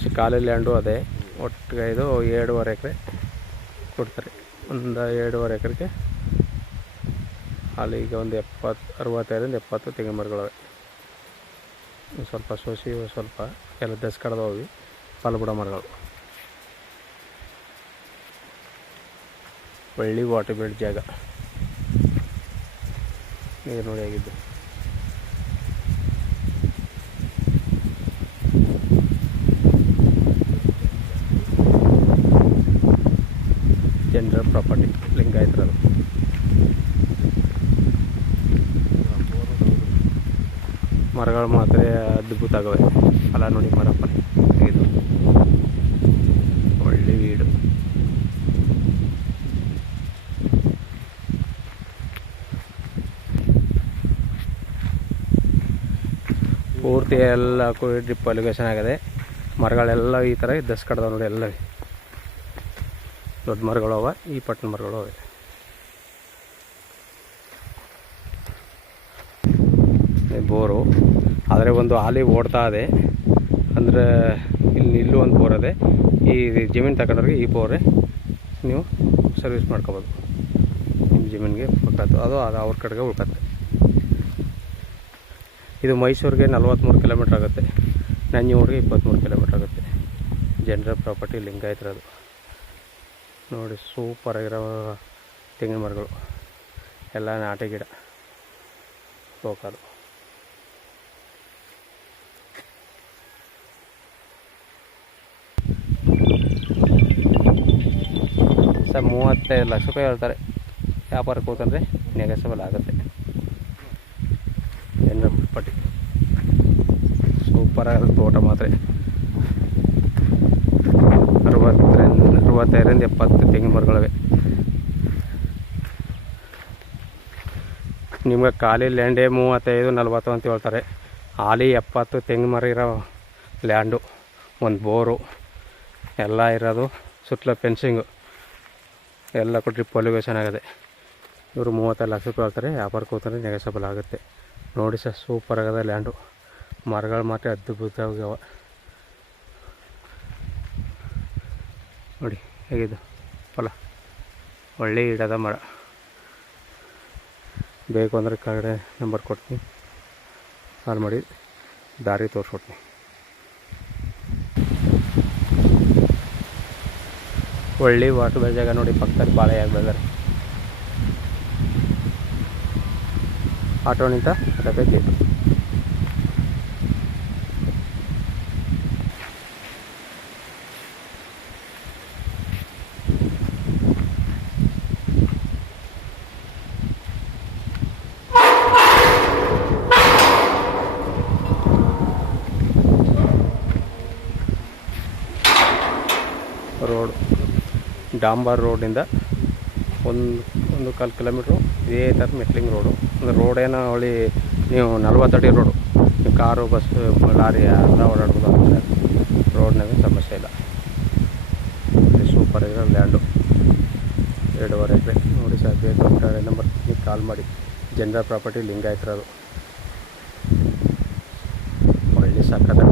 ನೋಡಿ ಖಾಲಿ ಲ್ಯಾಂಡು ಅದೇ ಒಟ್ಟಿಗೆ ಇದು 2.5 ಎಕರೆ ಕೊಡ್ತಾರೆ. ಒಂದು 2.5 ಎಕರೆಗೆ ಅಲ್ಲಿ ಈಗ ಒಂದು 65-70 ತೆಂಗಿನ ಮರಗಳವೆ. ಸ್ವಲ್ಪ ಸೋಸಿ ಸ್ವಲ್ಪ ಎಲ್ಲ ದಸ್ಕಡ್ದೋಗಿ ಫಲಬಿಡೋ ಮರಗಳು. ಒಳ್ಳೆ ವಾಟರ್ ಬೇಡ ಜಾಗ. ನೀರು ನೋಡಿ ಆಗಿದ್ದು. ಜನರಲ್ ಪ್ರಾಪರ್ಟಿ ಲಿಂಗಾಯತರದು. ಮರಗಳು ಮಾತ್ರ ಅದ್ಭುತ ಆಗವೆ. ಫಲ ನೋಡಿ ಮರ ಫಲ ಇದು ಒಳ್ಳೆ ವೀಡು. ಪೂರ್ತಿ ಎಲ್ಲ ಡ್ರಿಪ್ ಅಲಿಗೇಷನ್ ಆಗಿದೆ. ಮರಗಳೆಲ್ಲ ಈ ಥರ ದಸ್ಕಡ್ದಾವ ನೋಡಿ. ಎಲ್ಲ ದೊಡ್ಡ ಮರಗಳು ಅವ, ಈ ಪಟ್ಟಣ ಮರಗಳು ಅವೆ. ಬೋರು ಆದರೆ ಒಂದು ಹಾಲಿ ಓಡ್ತಾ ಇದೆ. ಅಂದರೆ ಇಲ್ಲೂ ಒಂದು ಬೋರ್ ಇದೆ. ಈ ಜಮೀನು ತಗೊಂಡ್ರಿಗೆ ಈ ಬೋರೇ ನೀವು ಸರ್ವಿಸ್ ಮಾಡ್ಕೋಬೋದು. ನಿಮ್ಮ ಜಮೀನಿಗೆ ಪಕ್ಕತ್ತು ಅದು ಅವ್ರ ಕಡೆಗೆ ಉಳ್ಕತ್ತೆ. ಇದು ಮೈಸೂರಿಗೆ 43 ಕಿಲೋಮೀಟ್ರ್ ಆಗುತ್ತೆ. ನಂಜನಗೂಡಿಗೆ 23 ಕಿಲೋಮೀಟ್ರ್ ಆಗುತ್ತೆ. ಜನರಲ್ ಪ್ರಾಪರ್ಟಿ ಲಿಂಗಾಯತರದು. ನೋಡಿ ಸೂಪರಾಗಿರೋ ತೆಂಗಿನ ಮರಗಳು ಎಲ್ಲ ನಾಟಿ ಗಿಡ ಲೋಕಲ್. ಸರ್ 35 ಲಕ್ಷ ರೂಪಾಯಿ ಹೇಳ್ತಾರೆ. ವ್ಯಾಪಾರಕ್ಕೆ ಹೋತಂದರೆ ನೆಗೆಸಬಲ್ ಆಗುತ್ತೆ. ಜನರಲ್ ಪ್ರಾಪರ್ಟಿ ಸೂಪರಾಗಿರೋ ತೋಟ ಮಾತ್ರ. 65-70 ತೆಂಗಿನ ಮರಗಳಿವೆ. ನಿಮ್ಗೆ ಖಾಲಿ ಲ್ಯಾಂಡೇ 35-40 ಅಂತ ಹೇಳ್ತಾರೆ. ಹಾಲಿ 70 ತೆಂಗಿನ ಮರ ಇರೋ ಲ್ಯಾಂಡು, ಒಂದು ಬೋರು ಎಲ್ಲ ಇರೋದು. ಸುತ್ತಲ ಫೆನ್ಸಿಂಗು ಎಲ್ಲ ಡ್ರಿಪ್ ಅಲಿಗೇಷನ್ ಆಗಿದೆ. ಇವರು 35 ಲಕ್ಷ ರೂಪಾಯಿ ಹೇಳ್ತಾರೆ. ವ್ಯಾಪಾರಕ್ಕೆ ಹೋಗ್ತಾರೆ ನೆಗೆಸಬಲ್ ಆಗುತ್ತೆ. ನೋಡಿ ಸರ್ ಸೂಪರ್ ಆಗದ ಲ್ಯಾಂಡು. ಮರಗಳು ಮಾತ್ರ ಅದ್ಭುತವಾಗ್ಯಾವ ನೋಡಿ ಹೇಗಿದ್ದು ಫಲ. ಒಳ್ಳೆ ಇಡದ ಮರ. ಬೇಕು ಅಂದರೆ ಕೆಳಗಡೆ ನಂಬರ್ ಕೊಡ್ತೀನಿ, ಕಾಲ್ ಮಾಡಿ ದಾರಿ ತೋರಿಸ್ಕೊಡ್ತೀನಿ. ಒಳ್ಳೆ ವಾಟರ್ ಬೆಳೆ ಜಾಗ ನೋಡಿ. ಪಕ್ಕದಲ್ಲಿ ಬಾಳೆ ಯಾಕೆ ಬೆಳೆದಾರೆ. ಆಟೋ ನಿಂತ ಅದಕ್ಕೆ ಗೇಟು. ರೋಡ್ ಡಾಂಬರ್ ರೋಡಿಂದ ಒಂದು 1 ಕಿಲೋಮೀಟ್ರು ಇದೇ ಥರ ಮೆಟ್ಲಿಂಗ್ ರೋಡು. ಅಂದರೆ ರೋಡೇನೋ ಒಳ್ಳೆ ನೀವು 40 ಅಡಿ ರೋಡು. ನೀವು ಕಾರು ಬಸ್ ಲಾರಿ ಎಲ್ಲ ಓಡಾಡ್ಬೋದು. ಅಂದರೆ ರೋಡ್ನಾಗ ಸಮಸ್ಯೆ ಇಲ್ಲ. ಸೂಪರ್ ಆಗಿರೋ ಲ್ಯಾಂಡು 2.5 ಎಕರೆ ನೋಡಿ ಸರ್. ಬೇಕು ಅಂತ ನಂಬರ್ ಕಾಲ್ ಮಾಡಿ. ಜನರಲ್ ಪ್ರಾಪರ್ಟಿ ಲಿಂಗಾಯತರದು. ಒಳ್ಳೆ ಸಕ್ಕತ್ತ